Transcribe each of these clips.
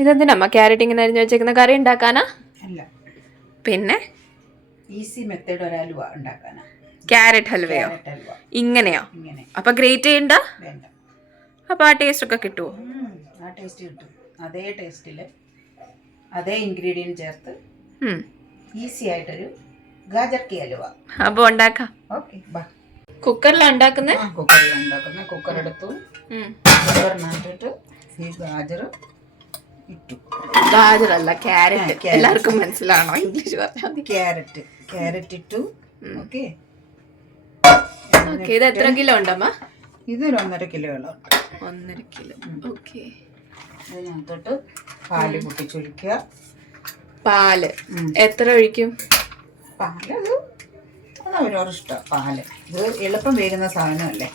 ഇതെന്തിനമ്മ carrot ഇങ്ങനെ അരിഞ്ഞു വെച്ചേക്കുന്ന കറി ഉണ്ടാക്കാനാ? അല്ല, പിന്നെ ഈസി മെത്തേഡ് ഒരു ഹലുവ ഉണ്ടാക്കാനാ. ക്യാരറ്റ് ഹൽവയോ? ക്യാരറ്റ് ഹലുവ ഇങ്ങനെയോ? ഇങ്ങനെ. അപ്പൊ ഗ്രേറ്റ് ചെയ്യണ്ട? വേണ്ട. അപ്പൊ ആ ടേസ്റ്റ് ഒക്കെ കിട്ടുമോ? ആ ടേസ്റ്റ് കിട്ടും. അതേ ടേസ്റ്റിൽ അതേ ഇൻഗ്രീഡിയൻറ്റ് ചേർത്ത് ഈസി ആയിട്ടൊരു ഗാജർ കി ഹലുവ. അപ്പൊ ഉണ്ടാക്കാം. ഓക്കെ, ബാ. കുക്കറിലാണ് ഉണ്ടാക്കുന്നത്? കുക്കറിലാണ് ഉണ്ടാക്കുന്നത്. കുക്കർ എടുത്തു, കുക്കറിനകത്തിട്ട് ഈ ഗാജർ ഇട്ടു. ഗാജറല്ല, ക്യാരറ്റ്. എല്ലാവർക്കും മനസ്സിലാണോ? ഇംഗ്ലീഷ് പറഞ്ഞാൽ മതി. ക്യാരറ്റ് ഇട്ടു. ഓക്കെ. ഇത് എത്ര കിലോ ഉണ്ടമ്മ? ഇതൊരു 1.5 കിലോയോളം. 1.5 കിലോ. ഓക്കെ. അതിനകത്തോട്ട് പാല് പൊട്ടിച്ചൊഴിക്കുക. പാല് എത്ര ഒഴിക്കും? പാലത് അവരവരുടെ ഇഷ്ടം. പാല് ഇത് എളുപ്പം വേകുന്ന സാധനമല്ലേ.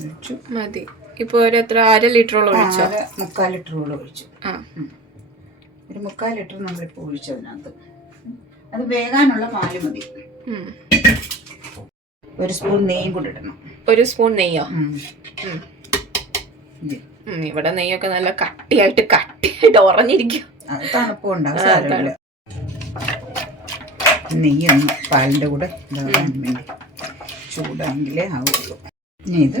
ഒഴിച്ചു മതി. ഇപ്പൊ ഒരു എത്ര 1/2 ലിറ്ററോളം ഒഴിച്ചോ? 3/4 ലിറ്ററോളം ഒഴിച്ചു. ഒരു 3/4 ലിറ്റർ നമ്മളിപ്പോൾ ഒഴിച്ചതിനകത്ത് അത് വേകാനുള്ള പാല് മതി. 1 സ്പൂൺ നെയ്യും കൂടി ഇടണം. 1 സ്പൂൺ നെയ്യോ? ഇവിടെ നെയ്യൊക്കെ നല്ല കട്ടിയായിട്ട് ഉറഞ്ഞിരിക്കും. അത് തണുപ്പുണ്ടാവും. നെയ്യൊന്ന് പാലിൻ്റെ കൂടെ ഇതാകാൻ വേണ്ടി ചൂടാണെങ്കിലേ ആവുള്ളൂ. ഇനി ഇത്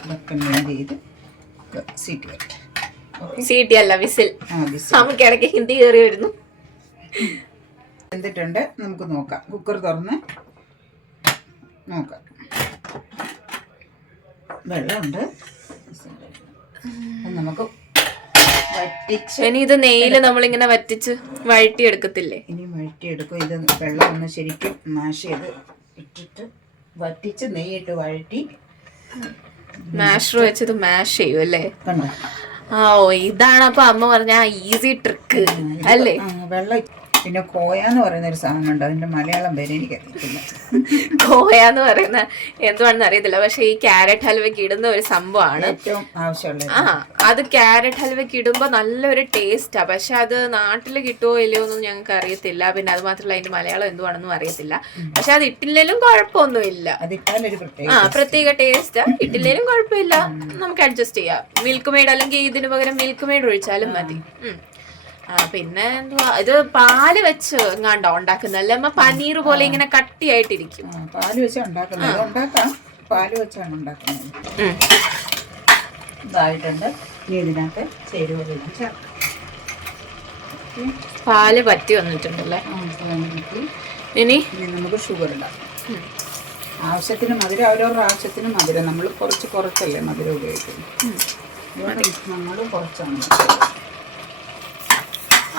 ഇതൊക്കെ ചെയ്ത് സീറ്റി അല്ല, വിസിൽ. നമുക്ക് ഇടയ്ക്ക് ഹിന്ദി കയറി വരുന്നു. എന്തിട്ടുണ്ട് നമുക്ക് നോക്കാം. കുക്കർ തുറന്ന് നോക്കാം. വെള്ളമുണ്ട്. നമുക്ക് വറ്റിച്ച്, ഇനി ഇത് നെയ്യില് നമ്മളിങ്ങനെ വറ്റിച്ച് വഴറ്റിയെടുക്കത്തില്ലേ? ഇനി വഴറ്റിയെടുക്കും. ഇത് വെള്ളം ഒന്ന് ശരിക്കും മാഷ് ചെയ്ത് ഇട്ടിട്ട് വറ്റിച്ച് നെയ്യിട്ട് വഴറ്റി മാഷർ വെച്ചത് മാഷ് ചെയ്യും അല്ലേ? കണ്ടോ? ഇതാണ് അപ്പൊ അമ്മ പറഞ്ഞ ഈസി ട്രിക്ക് അല്ലേ? വെള്ളം. പിന്നെ കോയാന്ന് പറയുന്ന ഒരു സാധനം ഉണ്ട്. അതിന്റെ മലയാളം പേര് എനിക്കറിയത്തില്ല. കോയാന്ന് പറയുന്ന എന്തുവാണെന്ന് അറിയത്തില്ല. പക്ഷെ ഈ ക്യാരറ്റ് ഹൽവയ്ക്ക് ഇടുന്ന ഒരു സംഭവമാണ് ഏറ്റവും ആവശ്യമുള്ളത്. അത് ക്യാരറ്റ് ഹൽവയ്ക്ക് ഇടുമ്പോ നല്ലൊരു ടേസ്റ്റാ. പക്ഷെ അത് നാട്ടിൽ കിട്ടുമോ ഇല്ലയോ ഒന്നും ഞങ്ങൾക്ക് അറിയത്തില്ല. പിന്നെ അത് മാത്രമല്ല അതിന്റെ മലയാളം എന്തുവാണെന്നും അറിയത്തില്ല. പക്ഷെ അത് ഇട്ടില്ലേലും കുഴപ്പമൊന്നുമില്ല. പ്രത്യേക ടേസ്റ്റാ. ഇട്ടില്ലേലും കുഴപ്പമില്ല, നമുക്ക് അഡ്ജസ്റ്റ് ചെയ്യാം. മിൽക്ക് മെയ്ഡ് അല്ലെങ്കിൽ ഇതിന് പകരം മിൽക്ക് മെയ്ഡ് ഒഴിച്ചാലും മതി. പിന്നെ എന്തുവാ, ഇത് പാല് വെച്ച് എങ്ങാണ്ടോ ഉണ്ടാക്കുന്നല്ലേ അമ്മ? പനീർ പോലെ ഇങ്ങനെ കട്ടിയായിട്ടിരിക്കും. പാല് വെച്ച് ഉണ്ടാക്കാം. പാല് വെച്ചാണ് ഉണ്ടാക്കുന്നത്. ഇതായിട്ടുണ്ട്. ഇനി ഇതിനകത്ത് ചേരുവകളെല്ലാം ചേർക്കാം. പാല് പറ്റി വന്നിട്ടുണ്ടല്ലേ? ഇനി നമുക്ക് ഷുഗർ ഇടാം. ആവശ്യത്തിന് മധുരം, അവരവരുടെ ആവശ്യത്തിന് മധുരം. നമ്മൾ കുറച്ചല്ലേ മധുരം ഉപയോഗിക്കുന്നത്. നമ്മൾ കുറച്ചാണ്.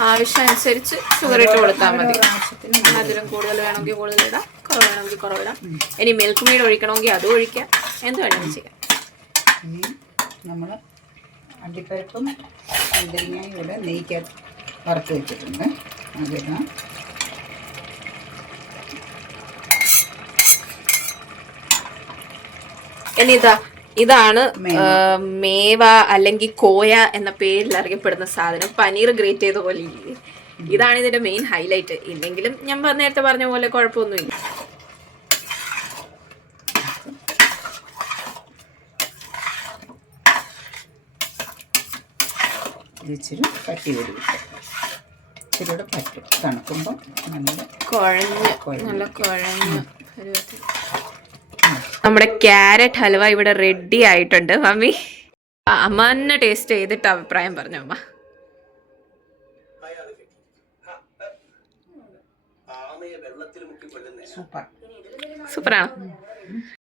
ആവശ്യമനുസരിച്ച് ഷുഗർ ഇട്ട് കൊടുത്താൽ മതി. മധുരം കൂടുതൽ വേണമെങ്കിൽ കൂടുതൽ ഇടാം, കുറവ് വേണമെങ്കിൽ കുറവിടാം. ഇനി മിൽക്ക് മെയ്ഡ് ഒഴിക്കണമെങ്കിൽ അതും ഒഴിക്കാം. എന്ത് വേണമെങ്കിലും ചെയ്യാം. ഇനി നമ്മൾ അണ്ടിപ്പരിപ്പും മുന്തിരിങ്ങയും ഇവിടെ നെയ്ക്കകത്ത് വറുത്ത് വെച്ചിട്ടുണ്ട്. അതിടാം. ഇനി ഇതാണ് മേവ അല്ലെങ്കിൽ കോയ എന്ന പേരിൽ അറിയപ്പെടുന്ന സാധനം. പനീർ ഗ്രേറ്റ് ചെയ്ത പോലെ ഇല്ലേ? ഇതാണ് ഇതിന്റെ മെയിൻ ഹൈലൈറ്റ്. ഇല്ലെങ്കിലും ഞാൻ നേരത്തെ പറഞ്ഞ പോലെ കുഴപ്പമൊന്നുമില്ല. ഇച്ചിരി പറ്റി വരും. ഇച്ചിരിയുടെ പറ്റും. തണുക്കുമ്പോൾ നല്ല കുഴഞ്ഞ് നമ്മുടെ ക്യാരറ്റ് ഹൽവ ഇവിടെ റെഡി ആയിട്ടുണ്ട്. മമ്മി അമ്മ തന്നെ ടേസ്റ്റ് ചെയ്തിട്ട് അഭിപ്രായം പറഞ്ഞു. അമ്മ സൂപ്പറാണോ?